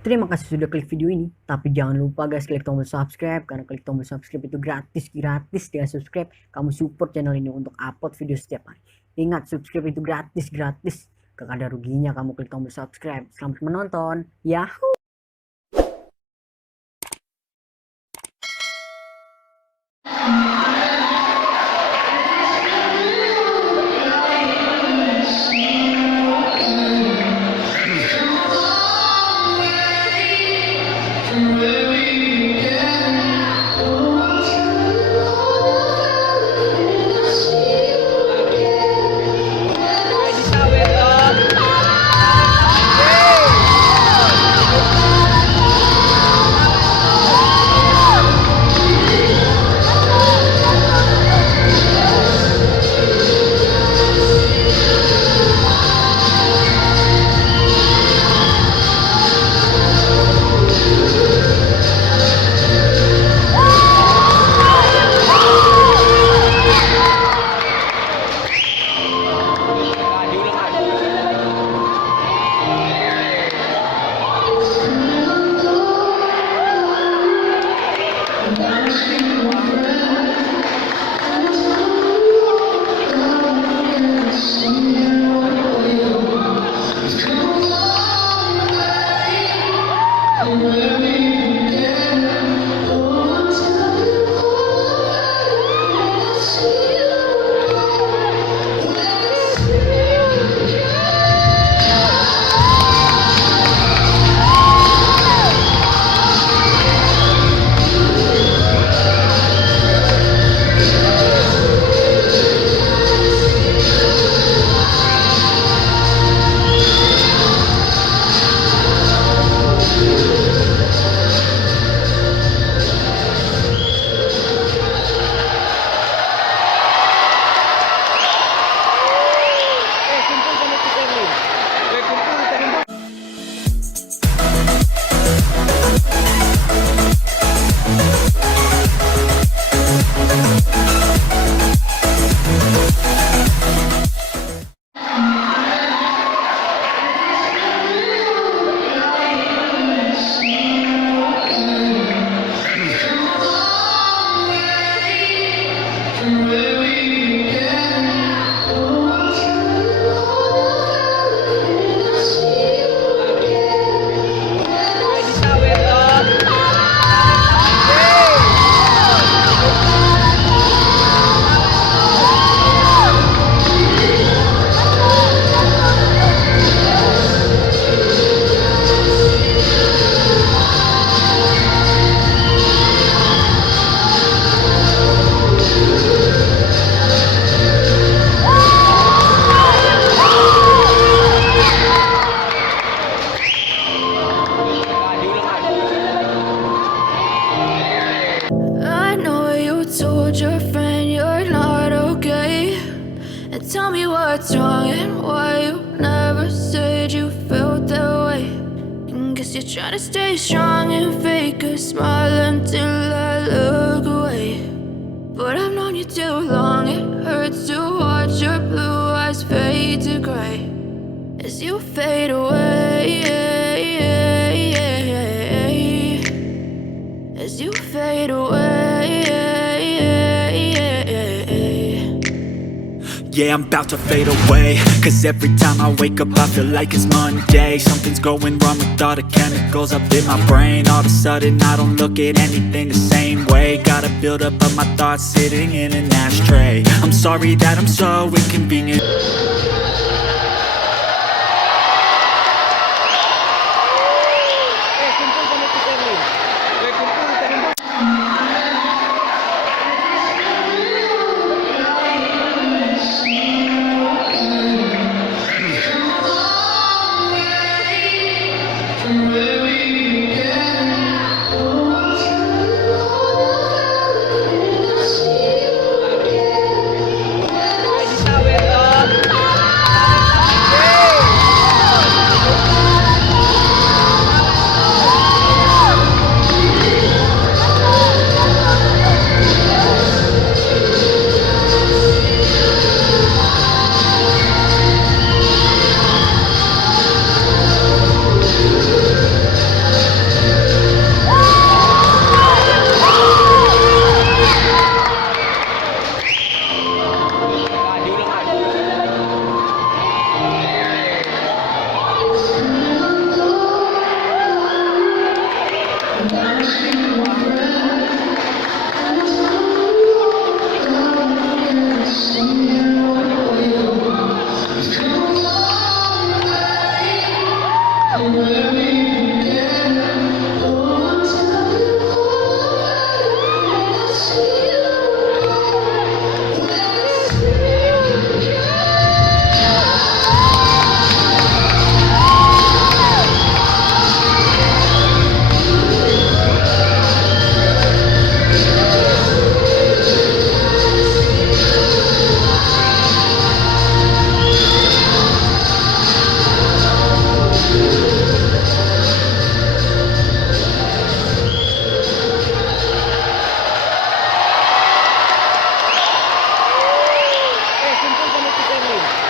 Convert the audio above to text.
Terima kasih sudah klik video ini. Tapi jangan lupa guys, klik tombol subscribe. Karena klik tombol subscribe itu gratis dengan subscribe. Kamu support channel ini untuk upload video setiap hari. Ingat, subscribe itu gratis. Gak ada ruginya kamu klik tombol subscribe. Selamat menonton. Yahoo! I know you told your friend you're not okay. And tell me what's wrong and why you never said you felt that way. And guess you're trying to stay strong and fake a smile until I look away. But I've known you too long, it hurts to watch your blue eyes fade to gray as you fade away. As you fade away. Yeah, I'm about to fade away. Cause every time I wake up I feel like it's Monday. Something's going wrong with all the chemicals up in my brain. All of a sudden I don't look at anything the same way. Gotta build up of my thoughts sitting in an ashtray. I'm sorry that I'm so inconvenient. si Erlin.